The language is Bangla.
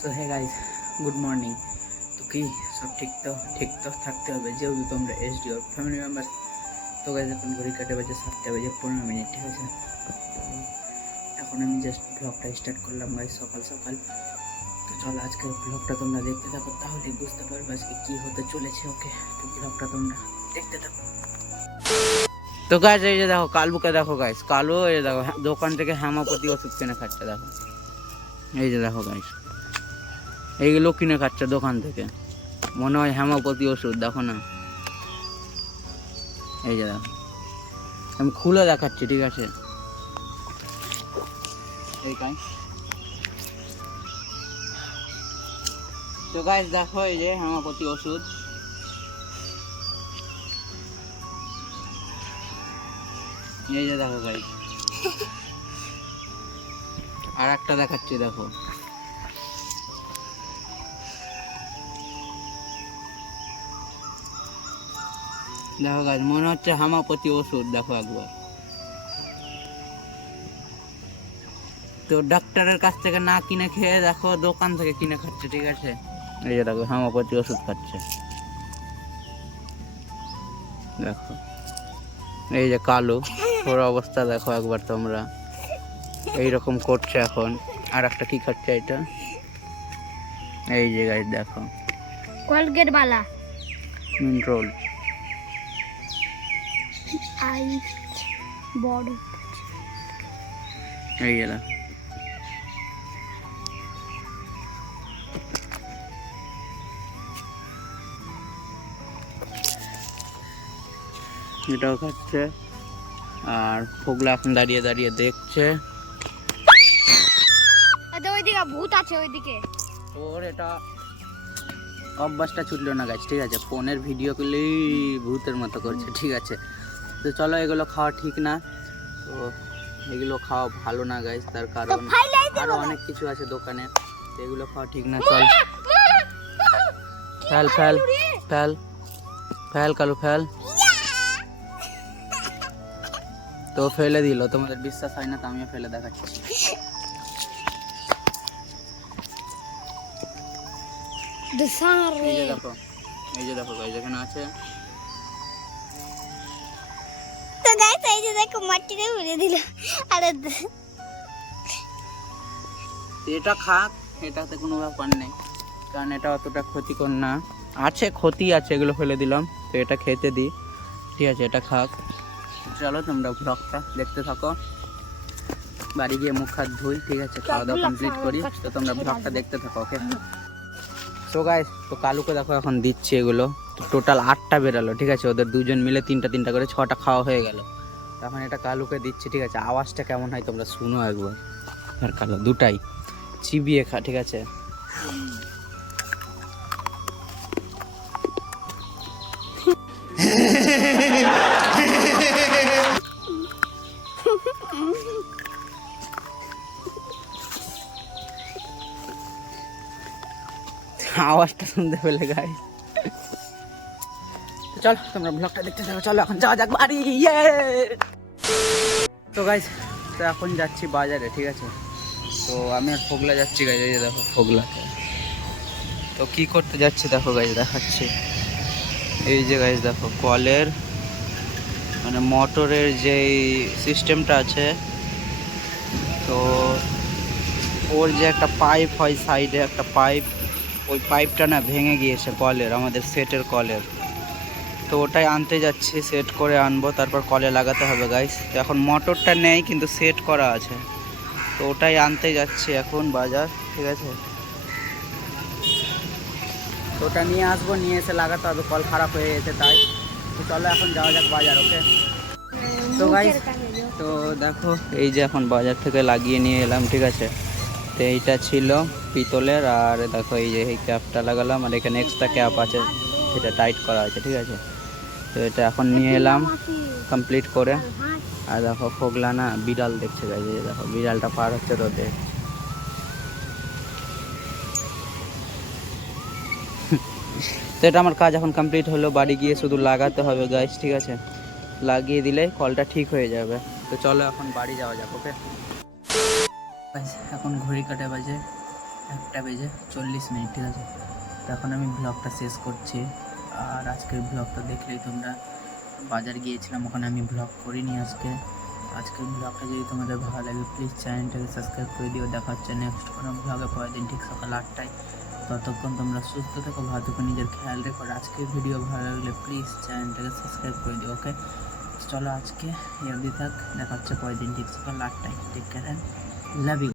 So hey guys, good morning. তো কি সব ঠিক তো থাকতে হবে, যেহেতু তোমরা এসডি ওর ফ্যামিলি মেম্বার। তো গাইস এখন ঘড়ি কাটে বাজে 7:15, ঠিক আছে। তো এখন আমি জাস্ট ব্লগটা স্টার্ট করলাম গাইস সকাল সকাল। তো চলো আজকের ব্লগটা তোমরা দেখতে থাকো, তাহলে বুঝতে পারবে আজকে কী হতে চলেছে। ওকে, তো ব্লগটা তোমরা দেখতে থাকো। তো গাইস এই যে দেখো কালুকে দেখো গাইস, কালু এই যে দেখো দোকান থেকে হেমাপতি ওষুধ কিনে খাচ্ছে। দেখো এই যে দেখো গাইস, এইগুলো কিনে খাচ্ছে দোকান থেকে, মনে হয় হেমাপতি ওষুধ। দেখো না, এই যে দেখো, আমি খুলে দেখাচ্ছি, ঠিক আছে। এই গাইস, তো গাইস দেখো এই যে হেমাপতি ওষুধ। এই যে দেখো গাইস, আর একটা দেখাচ্ছি, দেখো দেখো গাইস, মনে হচ্ছে হেমাপতি ওষুধ। দেখো একবার, তো ডাক্তারের কাছ থেকে না কিনে খেয়ে দেখো দোকান থেকে কিনে খাচ্ছে, ঠিক আছে। এই যে দেখো হেমাপতি ওষুধ খাচ্ছে। দেখো এই যে কালো, ওর অবস্থা দেখো একবার তোমরা, এইরকম করছে এখন। আর একটা কি খাচ্ছে এটা, এই যে গাইস দেখো কোলগেট বালা মিনরোল। আই বড় এই যে দেখো, এটাও খাচ্ছে। আর ফোগলা এখন দাঁড়িয়ে দাঁড়িয়ে দেখছে। ওইদিকে ভূত আছে ওইদিকে। ওর এটা অভ্যাসটা ছুটলো না গাছ, ঠিক আছে। ফোনের ভিডিও করলেই ভূতের মতো করছে, ঠিক আছে। তো চলো, এগুলো খাওয়া ঠিক না, তো এগুলো খাওয়া ভালো না গাইস, তার কারণ আরো অনেক কিছু আছে দোকানে, তো এগুলো খাওয়া ঠিক না। চল fail fail fail fail Kalu fail. তো ফেলে দিল, তোমাদের বিশ্বাস হয় না তো আমিও ফেলে দেখাচ্ছি। এই যে দেখো, এই যে দেখো গাইস, এখানে আছে। তো গাইস এই যে দেখো মাটিতে ফেলে দিল। আরে এটা খাক, এটাতে কোনো ব্যাপার নেই, কারণ এটা অতটা ক্ষতিকর না। আছে ক্ষতি আছে, এগুলো ফেলে দিলাম, তো এটা খেতে দিই, ঠিক আছে। এটা খাক। চলো তোমরা ব্লগটা দেখতে থাকো, বাড়ি গিয়ে মুখ হাত ধুই, ঠিক আছে, খাওয়া দাওয়া কমপ্লিট করি। তো তোমরা ব্লগটা দেখতে থাকো, ওকে। সো গাইস, তো কালুকে দেখো এখন দিচ্ছি এগুলো। টোটাল 8টা বেরালো, ঠিক আছে। ওদের দুজন মিলে 3টা করে 6টা খাওয়া হয়ে গেল। এখন এটা কালুকে দিচ্ছি, ঠিক আছে। আওয়াজটা কেমন হয় তোমরা শুনো একবার। আর কালু দুটাই চিবিয়ে খা, ঠিক আছে। আওয়াজটা শুনতে পেলে গাইস। চল তোমরা ব্লগটা দেখতে থাকো, চলো এখন যাওয়া যাক বাড়ি। তো গাইস, তো এখন যাচ্ছি বাজারে, ঠিক আছে। তো আমি আর ফোগলা যাচ্ছি গাইস, এই যে দেখো ফোগলা। তো কি করতে যাচ্ছি দেখো গাইস, দেখাচ্ছি। এই যে গাইস দেখো, কলের মানে মোটরের যেই সিস্টেমটা আছে, তো ওর যে একটা পাইপ হয়, সাইডে একটা পাইপ, ওই পাইপটা না ভেঙে গিয়েছে কলের, আমাদের সেটের কলের। তো ওটাই আনতে যাচ্ছি, সেট করে আনবো, তারপর কলে লাগাতে হবে গাইস। তো এখন মোটরটা নেই কিন্তু সেট করা আছে, তো ওটাই আনতে যাচ্ছি এখন বাজার, ঠিক আছে। তো ওটা নিয়ে আসবো, নিয়ে এসে লাগাতে হবে, কল খারাপ হয়ে গেছে তাই। তো চলো এখন যাওয়া যাক বাজার, ওকে। তো গাইস, তো দেখো এই যে এখন বাজার থেকে লাগিয়ে নিয়ে এলাম, ঠিক আছে। তো এইটা ছিল পিতলের, আর দেখো এই যে এই ক্যাপটা লাগালাম, আর এখানে এক্সট্রা ক্যাপ আছে, সেটা টাইট করা আছে, ঠিক আছে। তো এটা এখন নিয়ে এলাম কমপ্লিট করে। আর দেখো ফোগলা না বিড়াল দেখছে গাইস, এই দেখো বিড়ালটা পার হচ্ছে রোদে। তো এটা আমার কাজ এখন কমপ্লিট হলো, বাড়ি গিয়ে শুধু লাগাতে হবে গাইস, ঠিক আছে। লাগিয়ে দিলে কলটা ঠিক হয়ে যাবে। তো চলো এখন বাড়ি যাওয়া যাক, ওকে। এখন ঘড়ি কাটে বাজে 1:40 ঠিক আছে। তো এখন আমি ব্লগটা শেষ করছি। আর আজকের ব্লগটা দেখলেই তোমরা, বাজার গিয়েছিলাম ওখানে আমি ব্লগ করিনি আজকের ব্লগটা যদি তোমাদের ভালো লাগে প্লিজ চ্যানেলটাকে সাবস্ক্রাইব করে দিও। দেখা হচ্ছে নেক্সট কোনো ব্লগে পরের দিন ঠিক সকাল 8টায়। ততক্ষণ তোমরা সুস্থ থেকো, ভালো থেকো, নিজের খেয়াল রেখো। আর আজকের ভিডিও ভালো লাগলে প্লিজ চ্যানেলটাকে সাবস্ক্রাইব করে দিও। ওকে, চলো আজকে এই অবধি থাক, দেখা হচ্ছে পরের দিন ঠিক সকাল 8টায়। Take care, love you.